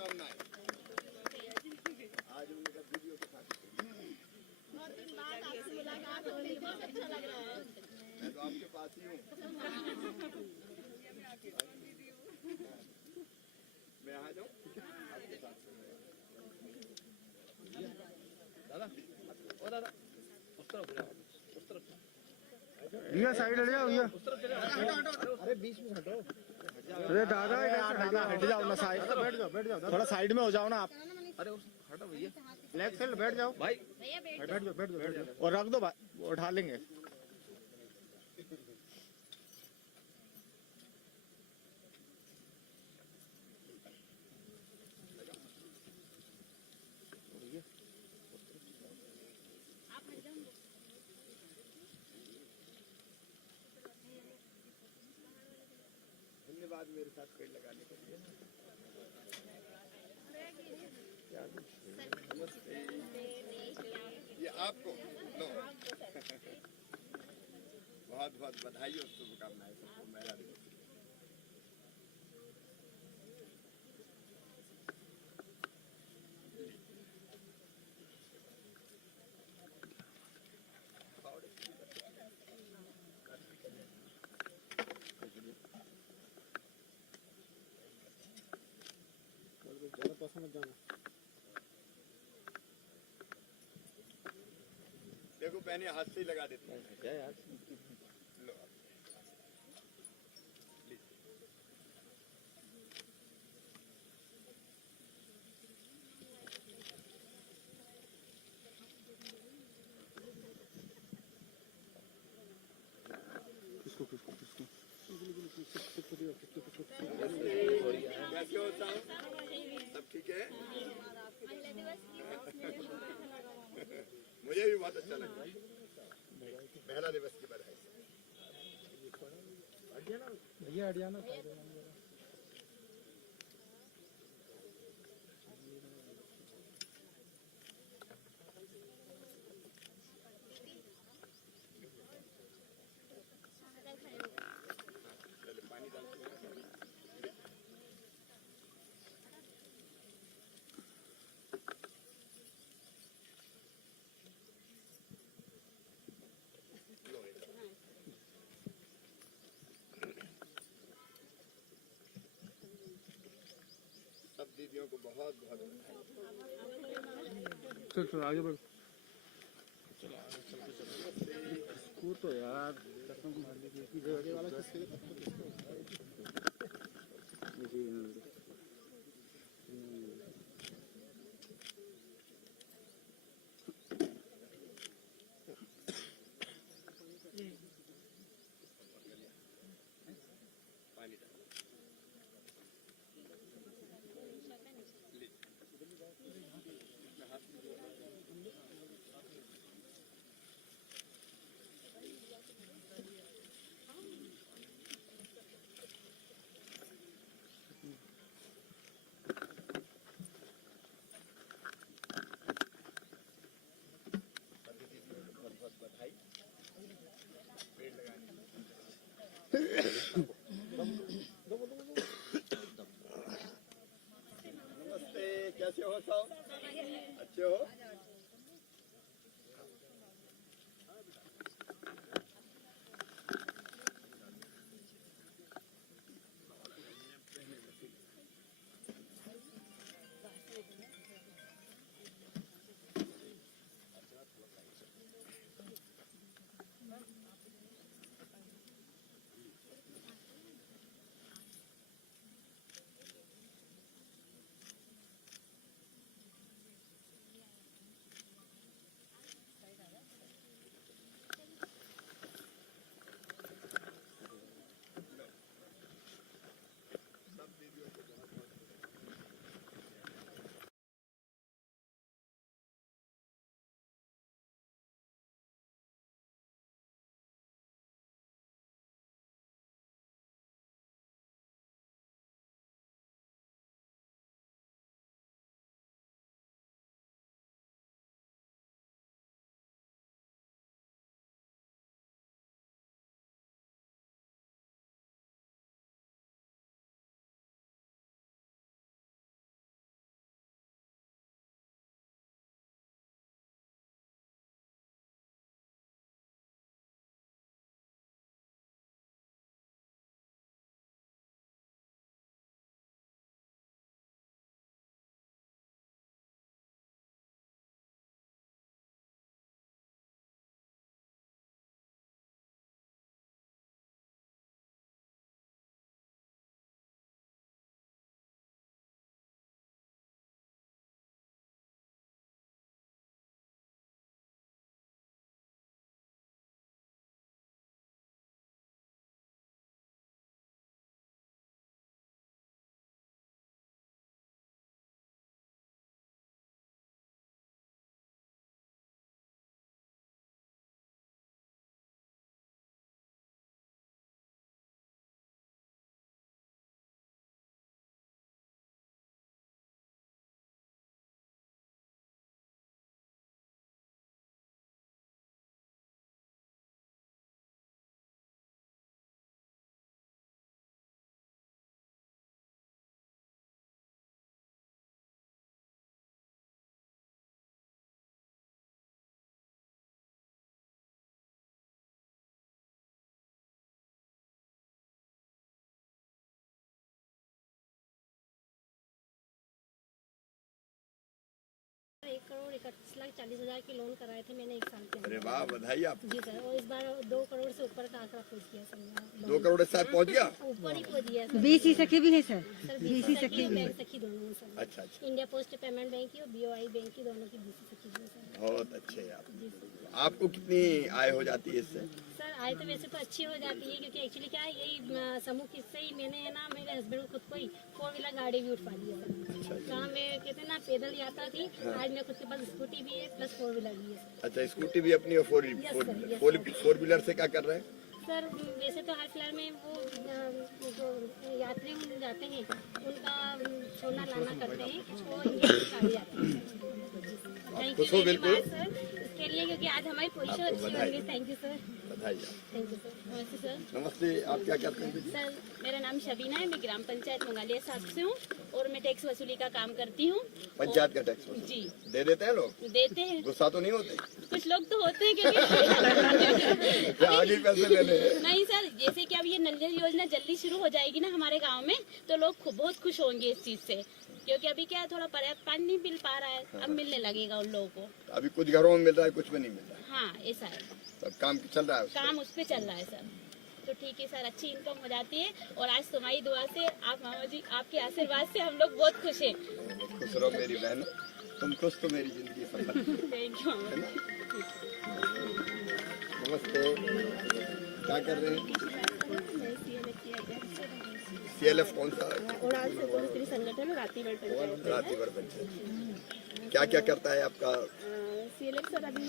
शुभकामनाएं। आज हमने कहा वीडियो दिखा दी। बहुत दिन बाद आपसे मुलाकात हो रही है, बहुत अच्छा लग रहा है। मैं तो आपके पास ही हूँ। मैं आ जाऊँ आपके साथ। दादा ओ दादा उस तरफ हो जाओ, उस तरफ भैया साइड हट जाओ भैया। उस तरफ चले जाओ। अरे बीच में हटो। अरे दादा दादा हट जाओ ना, साइड बैठ जाओ, बैठ जाओ, थोड़ा साइड में हो जाओ ना आप। अरे उस हटो भैया, ब्लैक फील्ड बैठ जाओ भाई बैठ जाओ, बैठ जाओ, बैठ जाओ और रख दो, वो उठा लेंगे। धन्यवाद मेरे साथ पेड़ लगाने के लिए। ये आपको लो। बहुत बहुत बधाई और शुभकामनाएं सबको महिला दिवस की। ज्यादा पसंद मत जाना। देखो पहले हाथ से ही लगा देते हैं। क्या यार लो किसको किसको किसको कैसे होता हूँ? सब ठीक है? मुझे भी बहुत अच्छा लगता है। महिला दिवस की बधाई। भैया हट जाना। चलो पानी डालते हैं। लो इधर। सब दीदियों को बहुत बहुत बधाई। चल चल आगे बढ़। वो तो यार कसम मार ली कि जगह वाला किसके पानी डालो। ले। हाथ में दो। सभी दीदियों को बहुत बहुत बधाई पेड़ लगाने की। नमस्ते, कैसे हो सब? अच्छे हो? 25,40,000 के लोन कराए थे मैंने 1 साल के अरे अंदर। वाह, बधाई आप। जी सर, और इस बार 2 करोड़ से ऊपर का आंकड़ा पहुंच गया सर। 2 करोड़ से पहुंच गया। ऊपर ही पहुंच गया सर। बीसी सखी भी है सर। सर बीसी सखी और बैंक सखी दोनों हैं सर। अच्छा अच्छा, इंडिया पोस्ट पेमेंट बैंक की और BOI बैंक की दोनों की बीसी सखी है सर। बहुत अच्छे हैं आप। जी सर। आपको कितनी आय हो जाती है इससे? सर आय तो वैसे तो अच्छी हो जाती है, क्योंकि एक्चुअली क्या है, यही समूह किससे ही मैंने है ना, मेरे हस्बैंड को खुद को ही 4 व्हीलर गाड़ी भी उठवा दी है सर। कहाँ मैं कहते हैं ना पैदल यात्रा थी, आज मेरे खुद के पास स्कूटी भी है प्लस 4 व्हीलर भी है सर। अच्छा, स्कूटी भी अपनी और फोर व्हीलर से क्या कर रहे हैं? सर वैसे तो हाल फिलहाल में वो जो यात्री जाते हैं उनका छोड़ना लाना करते हैं, वो इंडिया जाते हैं। थैंक खुश यू हो वेरी बिल्कुल? मच सर इसके लिए, क्योंकि आज हमारी पोजीशन आपको अच्छी बधाई। होगी। Thank you sir. बधाई आप। Thank you sir. नमस्ते सर। नमस्ते, आप क्या करते हैं? सर मेरा नाम शबीना है, मैं ग्राम पंचायत मंगालिया साहब से हूँ और मैं टैक्स वसूली का काम करती हूँ। पंचायत का टैक्स वसूल जी दे देते हैं लोग? देते हैं, गुस्सा तो नहीं होते? कुछ लोग तो होते हैं क्योंकि आगे पैसे ले ले। नहीं सर, जैसे कि अब ये नल जल योजना जल्दी शुरू हो जाएगी ना हमारे गांव में, तो लोग बहुत खुश होंगे इस चीज से, क्योंकि अभी क्या है, थोड़ा पर्याप्त पानी नहीं मिल पा रहा है, अब मिलने लगेगा उन लोगों को। अभी कुछ घरों में मिल रहा है, कुछ में नहीं मिल रहा है। हाँ ऐसा है, सब काम चल रहा है उसपे। काम उस पर चल रहा है सर। तो ठीक है सर, अच्छी इनकम हो जाती है और आज तुम्हारी दुआ से, आप मामा जी आपके आशीर्वाद से हम लोग बहुत खुश हैं। खुश रहो मेरी बहन, तुम खुश तो मेरी जिंदगी सफल। थैंक यू मामा जी। नमस्ते, क्या कर रहे हैं? CLF कौन सा? उड़ान से कोई स्त्री संगठन रातीगढ़ पंचायत। रातीगढ़ पंचायत। क्या क्या करता है आपका? CLF सर अभी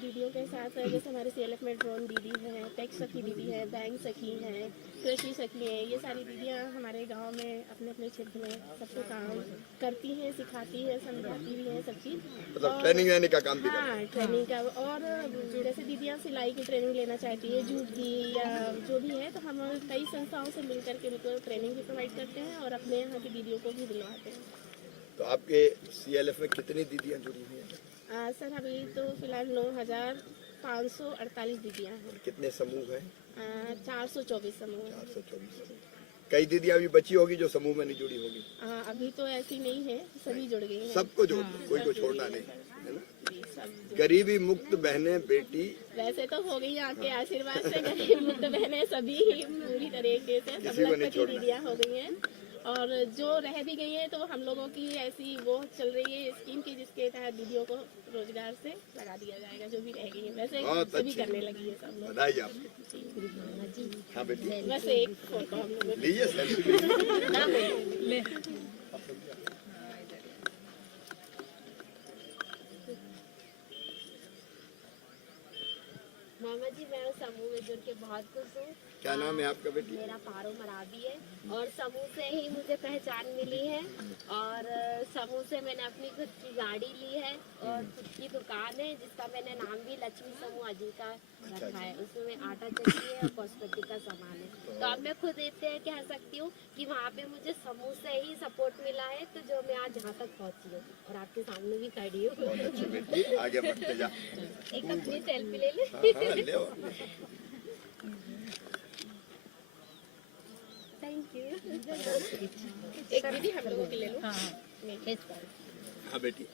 दीदियों के साथ जैसे हमारे CLF में ड्रोन दीदी है, टैक्स सखी दीदी है, बैंक सखी है, कृषि सखी है, ये सारी दीदियाँ हमारे गांव में अपने अपने क्षेत्र में सबको काम करती हैं, सिखाती है, समझाती भी हैं सब चीज़। मतलब ट्रेनिंग देने का काम भी करता हाँ ट्रेनिंग का, और जैसे दीदियाँ सिलाई की ट्रेनिंग लेना चाहती है, जूट की या जो भी है, तो हम कई संस्थाओं से मिल करके उनको ट्रेनिंग भी प्रोवाइड करते हैं और अपने यहाँ की दीदियों को भी दिलवाते हैं। है? तो आपके CLF में कितनी दीदियाँ जुड़ी हुई हैं? सर अभी तो फिलहाल 9,548 दीदियाँ हैं। कितने समूह हैं? 424 समूह हैं। 424। कई दीदियाँ भी बची होगी जो समूह में नहीं जुड़ी होगी। अभी तो ऐसी नहीं है, सभी जुड़ गई हैं। सबको जोड़, कोई को छोड़ना नहीं, है ना? जी, सब गरीबी मुक्त बहनें बेटी वैसे तो हो गई आपके आशीर्वाद से, गरीब मुक्त बहनें सभी ही पूरी तरीके से सब किसी को नहीं लखपति छोड़ना। दीदियाँ हो गई हैं। और जो रह भी गई हैं तो हम लोगों की ऐसी वो चल रही है स्कीम की, जिसके तहत दीदियों को रोजगार से लगा दिया जाएगा, जो भी रह गई है। वैसे बहुत सभी अच्छी। करने लगी है सब लोग। बधाई आपको। हाँ बेटी, वैसे एक फोटो हम लोग लीजिए सेल्फी। मामा जी मैं उस समूह में जुड़ के बहुत खुश हूँ। क्या नाम है आपका बेटी? मेरा पारो मराबी है और समूह से ही मुझे पहचान मिली है और समूह से मैंने अपनी खुद की गाड़ी ली है और खुद की दुकान है जिसका मैंने नाम भी लक्ष्मी समूह आजीविका रखा है। उसमें मैं आटा चक्की है और कॉस्मेटिक का सामान है। तो अब मैं खुद इतने कह सकती हूँ कि वहाँ पे मुझे समूह से ही सपोर्ट मिला है, तो जो मैं आज यहाँ तक पहुँची हूँ और आपके सामने भी खड़ी हूँ। अच्छी बेटी, आगे बढ़ते जा। एक अपनी सेल्फी ले ले। हाँ, ले आओ। Thank you. एक दीदी हम लोगों के ले लो। हाँ बेटी,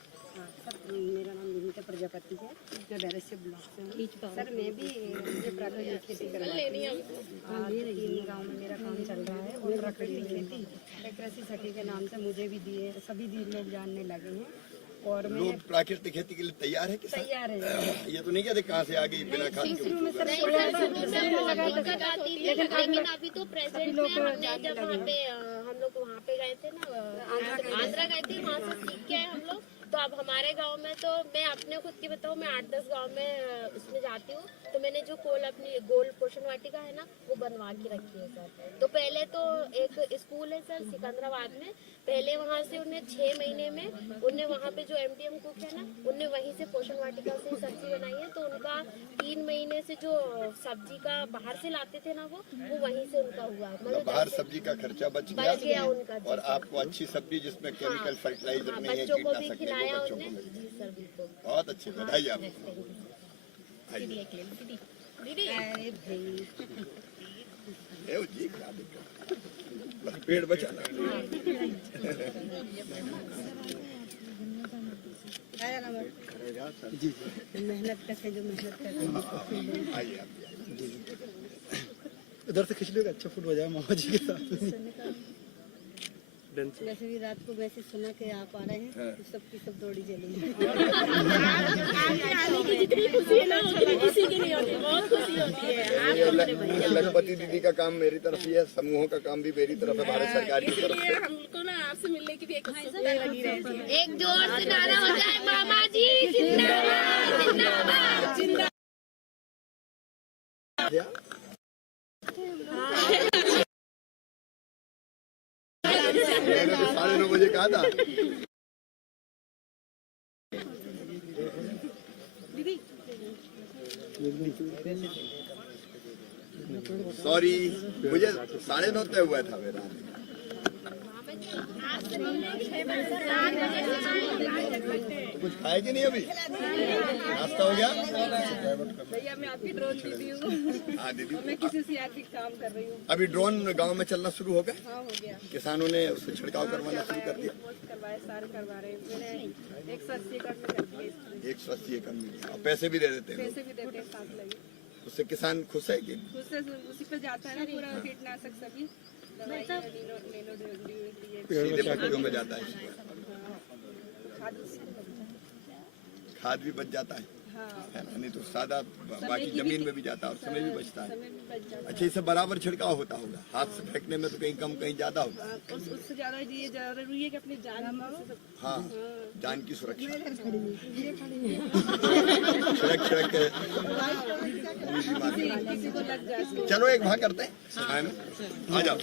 मेरा नाम विनीता प्रजापति है, मैं बैरस ब्लॉक से हूँ। सर मैं भी मुझे प्राकृतिक खेती करवाती हूँ। 3 गाँव में मेरा काम चल रहा है और प्राकृतिक खेती कृषि सखी के नाम से मुझे भी दिए, सभी दी लोग जानने लगे हैं और मैं लोग प्राकृतिक खेती के लिए तैयार है किसान? तैयार है। ये तो नहीं कहते कहाँ से आ गई बिना खाद के? शुरू में सर नहीं सर, शुरू में बहुत दिक्कत आती थी, लेकिन अभी तो प्रेजेंट में हमने जब वहाँ पे हम लोग वहाँ पे गए थे ना, आंध्रा गए थे, वहाँ से सीख के आए हम लोग। तो अब हमारे गांव में तो मैं अपने खुद की बताऊँ, मैं 8-10 गांव में उसमें जाती हूँ, तो मैंने जो अपनी गोल पोषण वाटिका है ना, वो बनवा के रखी है सर। तो पहले तो एक स्कूल है सर सिकंदराबाद में, पहले वहाँ से उन्हें 6 महीने में उन्हें वहाँ पे जो MDM कुक है ना, उन्हें वहीं से पोषण वाटिका से सब्जी बनाई है। तो उनका 3 महीने से जो सब्जी का बाहर से लाते थे ना, वो वहीं से उनका हुआ। मतलब बाहर सब्जी का खर्चा बच बच गया गया उनका। और आपको अच्छी सब्जी जिसमें केमिकल फर्टिलाइजर हाँ, नहीं है, बच्चों को भी कीटनाशक नहीं, खिलाया वो बच्चों को उन्हें। मिल जी सर बिल्कुल। बहुत अच्छी, बधाई आपको। आइए। ए वो जी क्या दिक्कत, बस पेड़ बचाना। आया नंबर मेहनत करते जो मेहनत करते आइए आप भी आइए। इधर से खिंच लीजिएगा, अच्छा फुट हो जाए मामा जी के साथ। वैसे भी रात को मैसेज सुना के आप आ रहे हैं तो सबकी सब दौड़ी चलेंगे। आने की जितनी खुशी है ना उतनी किसी की नहीं होती, बहुत खुशी होती है। आप हमारे भैया लखपति दीदी का काम मेरी तरफ ही है, समूहों का काम भी मेरी तरफ है, भारत सरकार की तरफ इसलिए हमको ना आपसे मिलने की भी एक उत्सुकता लगी रहती है। एक जोर से नारा हो जाए, मामा जी जिंदाबाद जिंदाबाद जिंदाबाद। से। मैंने तो 9:30 बजे कहा था। सॉरी, मुझे 9:30 तय हुआ था मेरा। कुछ खाए कि नहीं अभी? नाश्ता हो गया? भैया मैं आपकी ड्रोन दीदी हूँ, हाँ दीदी, मैं किसी से आर्थिक काम कर रही हूँ। अभी ड्रोन गांव में चलना शुरू हो गया। हाँ हो गया, किसानों ने उससे छिड़काव करवाना शुरू कर दिया। पोस्ट करवाए, सारे करवा रहे हैं। मैंने 180 एकड़ में कर दिए, 180 एकड़ में और पैसे भी दे देते हैं। पैसे भी देते हैं साथ लगे। उससे किसान खुश है कि उससे उसी पे जाता है ना पूरा कीटनाशक सभी दवाई सीधे फसलों में जाता है। खाद भी बच जाता है, है ना? नहीं तो सादा बाकी जमीन में भी जाता है और समय भी बचता है। समय भी बच जाता अच्छा, इससे बराबर छिड़काव होता होगा, हाथ से फेंकने में तो कहीं कम कहीं ज्यादा होता है। है। और उससे ज्यादा ये जरूरी है कि अपनी जान हाँ, जान की सुरक्षा। छिड़क किसी को लग जाए। चलो एक भाग करते हैं छाया में, आ जाओ।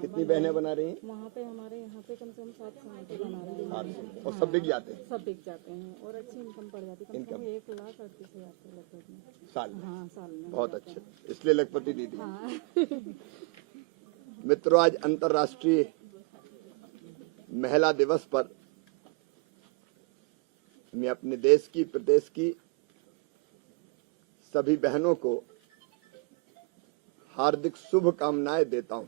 कितनी बहनें बना रही हैं? वहाँ पे हमारे यहाँ पे कम से कम 700 आटे बना रहे हैं। 800 और सब बिक जाते हैं सब बिक जाते हैं और अच्छी इनकम पड़ जाती है। कम से कम 1,38,000 के लगभग में। साल में। हाँ साल में। बहुत अच्छे, इसलिए लखपति दीदी। हाँ मित्रों, आज अंतर्राष्ट्रीय महिला दिवस पर मैं अपने देश की प्रदेश की सभी बहनों को हार्दिक शुभकामनाएं देता हूं।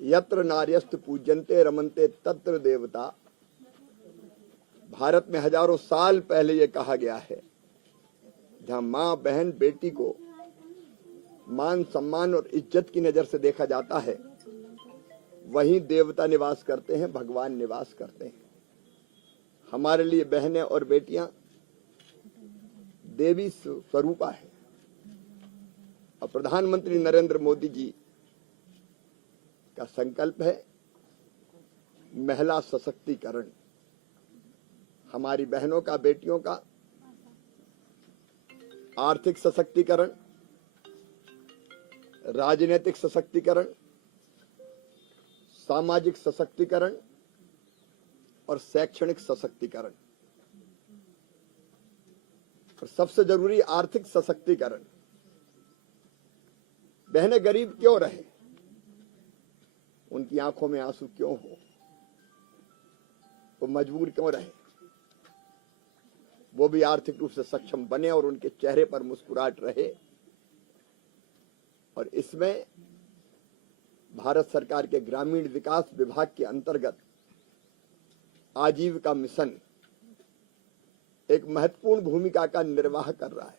यत्र नार्यस्त पूज्यन्ते रमन्ते तत्र देवता। भारत में हजारों साल पहले ये कहा गया है, जहां मां, बहन, बेटी को मान, सम्मान और इज्जत की नजर से देखा जाता है, वहीं देवता निवास करते हैं, भगवान निवास करते हैं। हमारे लिए बहनें और बेटियां देवी स्वरूपा है। और प्रधानमंत्री नरेंद्र मोदी जी का संकल्प है महिला सशक्तिकरण। हमारी बहनों का, बेटियों का आर्थिक सशक्तिकरण, राजनीतिक सशक्तिकरण, सामाजिक सशक्तिकरण और शैक्षणिक सशक्तिकरण, और सबसे जरूरी आर्थिक सशक्तिकरण। बहनें गरीब क्यों रहे, उनकी आंखों में आंसू क्यों हो, वो मजबूर क्यों रहे, वो भी आर्थिक रूप से सक्षम बने और उनके चेहरे पर मुस्कुराहट रहे। और इसमें भारत सरकार के ग्रामीण विकास विभाग के अंतर्गत आजीविका मिशन एक महत्वपूर्ण भूमिका का निर्वाह कर रहा है।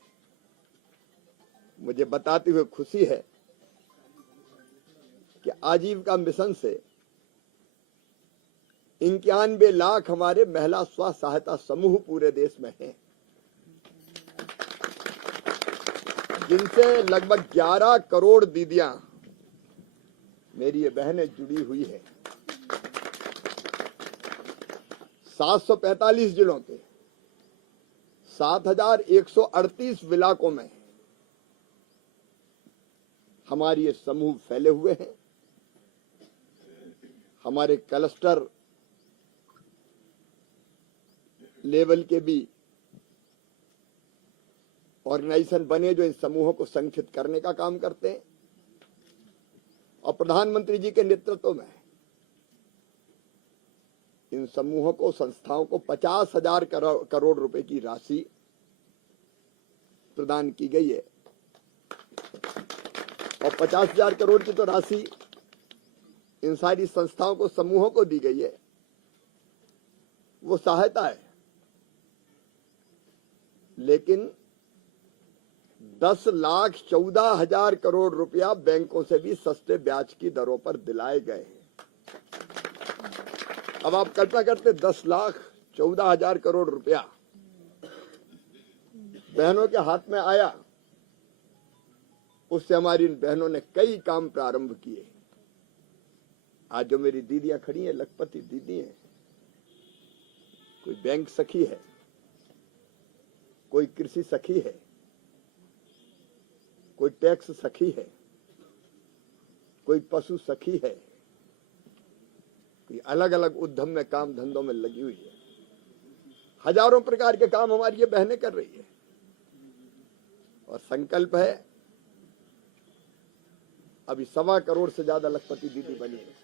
मुझे बताते हुए खुशी है कि आजीविका मिशन से 91 लाख हमारे महिला स्व सहायता समूह पूरे देश में हैं। जिनसे लगभग 11 करोड़ दीदियां मेरी ये बहनें जुड़ी हुई है। 745 जिलों के 7,138 इलाकों में हमारे ये समूह फैले हुए हैं। हमारे क्लस्टर लेवल के भी ऑर्गेनाइजेशन बने जो इन समूहों को संगठित करने का काम करते हैं। और प्रधानमंत्री जी के नेतृत्व में इन समूहों को, संस्थाओं को 50,000 करोड़ रुपए की राशि प्रदान की गई है। और 50,000 करोड़ की तो राशि इन सारी संस्थाओं को, समूहों को दी गई है। वो सहायता है, लेकिन 10,14,000 करोड़ रुपया बैंकों से भी सस्ते ब्याज की दरों पर दिलाए गए हैं। अब आप कल्पना करते 10,14,000 करोड़ रुपया बहनों के हाथ में आया, उससे हमारी इन बहनों ने कई काम प्रारंभ किए। आज जो मेरी दीदियां खड़ी हैं, लखपति दीदी हैं, कोई बैंक सखी है, कोई कृषि सखी है, कोई टैक्स सखी है, कोई पशु सखी है, कोई अलग अलग उद्यम में, काम धंधों में लगी हुई है। हजारों प्रकार के काम हमारी ये बहनें कर रही है। और संकल्प है, अभी 1.25 करोड़ से ज्यादा लखपति दीदी बनी है।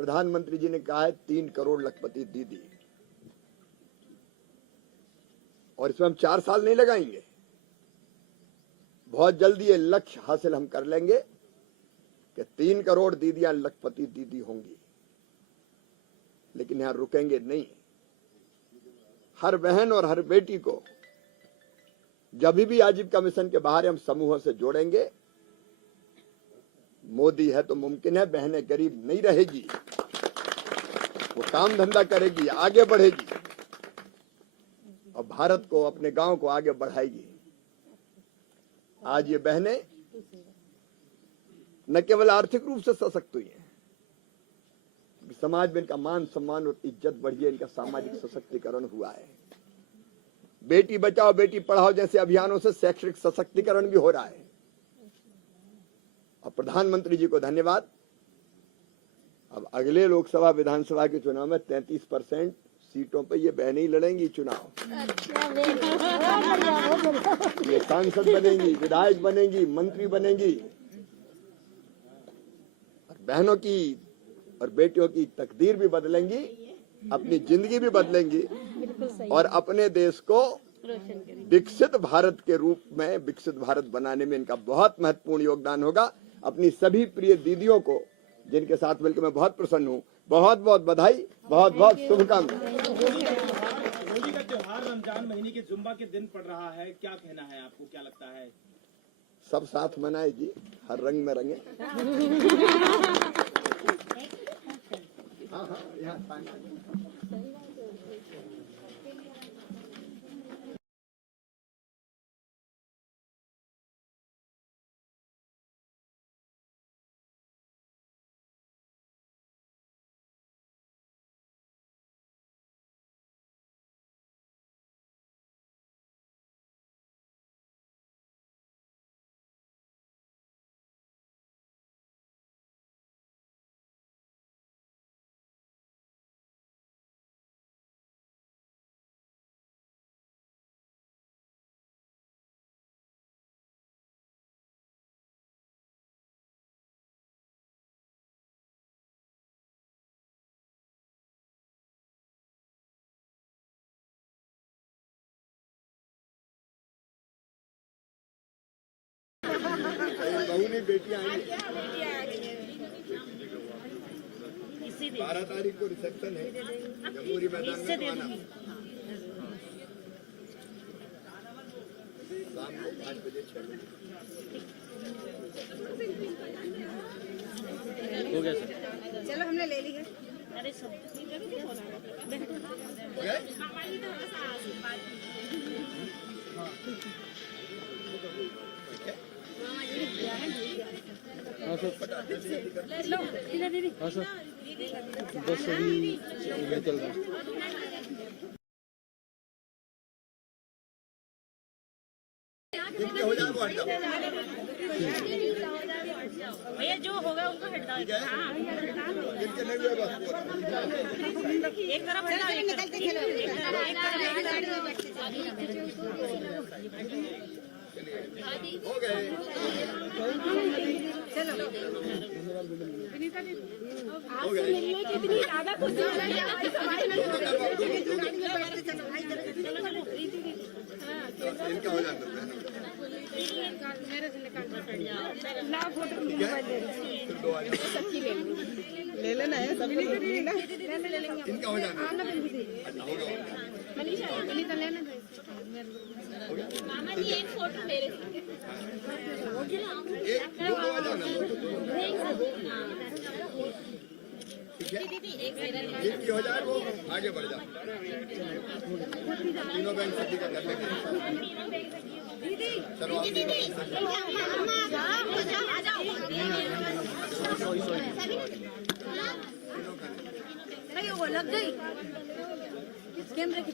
प्रधानमंत्री जी ने कहा है 3 करोड़ लखपति दीदी, और इसमें हम 4 साल नहीं लगाएंगे। बहुत जल्दी ये लक्ष्य हासिल हम कर लेंगे कि 3 करोड़ दीदियां लखपति दीदी होंगी। लेकिन यहां रुकेंगे नहीं। हर बहन और हर बेटी को जब भी आजीविका मिशन के बाहर हम समूहों से जोड़ेंगे। मोदी है तो मुमकिन है, बहनें गरीब नहीं रहेगी, वो काम धंधा करेगी, आगे बढ़ेगी और भारत को, अपने गांव को आगे बढ़ाएगी। आज ये बहनें न केवल आर्थिक रूप से सशक्त हुई हैं, समाज में इनका मान सम्मान और इज्जत बढ़ी है, इनका सामाजिक सशक्तिकरण हुआ है। बेटी बचाओ बेटी पढ़ाओ जैसे अभियानों से शैक्षणिक सशक्तिकरण भी हो रहा है। और प्रधानमंत्री जी को धन्यवाद। अब अगले लोकसभा विधानसभा के चुनाव में 33% सीटों पे ये बहनें ही लड़ेंगी चुनाव। ये सांसद बनेंगी, विधायक बनेंगी, मंत्री बनेंगी। और बहनों की और बेटियों की तकदीर भी बदलेंगी, अपनी जिंदगी भी बदलेंगी और अपने देश को विकसित भारत के रूप में, विकसित भारत बनाने में इनका बहुत महत्वपूर्ण योगदान होगा। अपनी सभी प्रिय दीदियों को, जिनके साथ मिलकर मैं बहुत प्रसन्न हूँ, बहुत बहुत बधाई, बहुत बहुत शुभकामनाएं। होली का त्योहार रमजान महीने के जुम्मा के दिन पड़ रहा है, क्या कहना है आपको, क्या लगता है? सब साथ मनाए जी, हर रंग में रंगे। हाँ, यहाँ बहुनी बेटियां आई। 12 तारीख को रिसेप्शन है जमहूरी मैदान में, आना शाम को 5 बजे 6 बजे। हो गया सर, चलो हमने ले ली है। अरे सब हो गए? भैया जो होगा उनको हटा एक तरफ हो गए। हो गए। कितनी ज्यादा खुशी हो रही है। इनका हो जाता है फिर 2 आज ले लेना है सब कुछ लेना। इनका हो जाता मामा जी एक फोटो मेरे एक 2 आ जाओ ना ठीक है जिनकी हो जाए वो आगे बढ़ जाओ। तीनों बैंक सभी का करने के चलो नहीं वो लग गई कैमरे की